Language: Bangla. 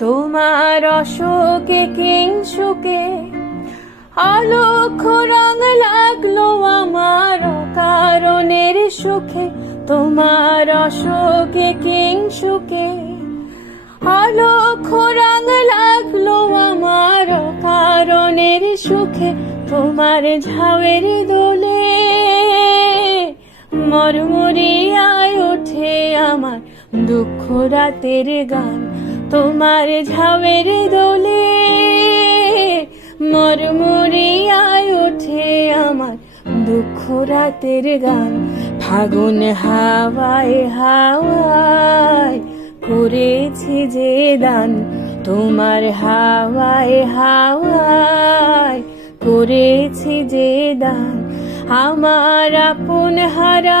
তোমার অশোকে, কিংসুকে আলোক রং লাগল আমার কারণের সুখে। তোমার অশোকে, কিংসুকে আলোক রং লাগল আমার কারণের সুখে। তোমার ঝাউয়ের দোলে মরমরিয়ায় ওঠে আমার দুঃখ রাতের গান। তোমার ঝাউয়ের দোলে মরমরিয়ায় ওঠে আমার দুঃখ রাতের গান। ফাগুন হাওয়ায় হাওয়ায় করেছি যে দান। তোমার হাওয়ায় হাওয়ায় করেছি যে দান। আমার আপন হারা